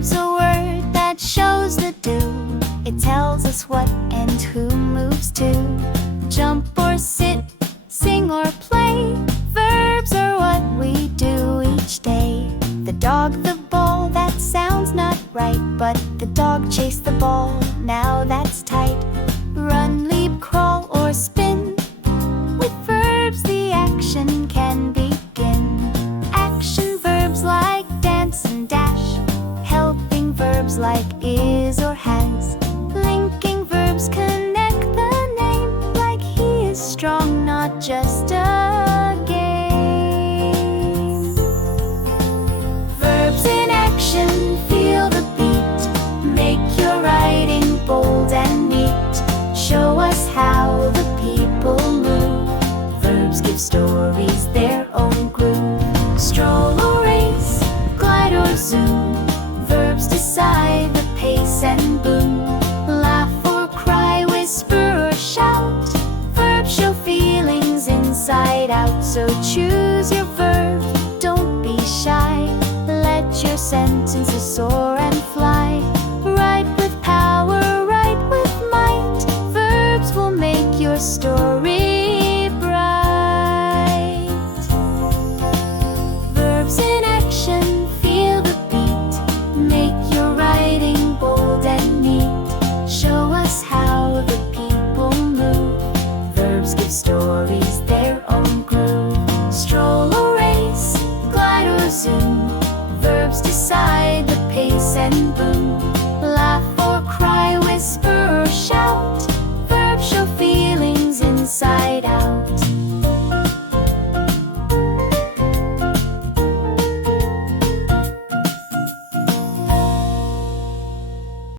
Verb's a word that shows the do. It tells us what and who moves to. Jump or sit, sing or play. Verbs are what we do each day. The dog, the ball, that sounds not right, but the dog chased the ball, now that's tight. Run, leap, crawl or spin. With verbs the action can begin. Action verbs like dance and dash. Helping verbs like is or has. Linking verbs connect the name, like he is strong, not just a game. Verbs in action, feel the beat. Make your writing bold and neat. Show us how the people move. Verbs give stories their own groove. Stroll or race, glide or zoom. Verbs decide the pace and boom. Laugh or cry, whisper or shout. Verbs show feelings inside out, so choose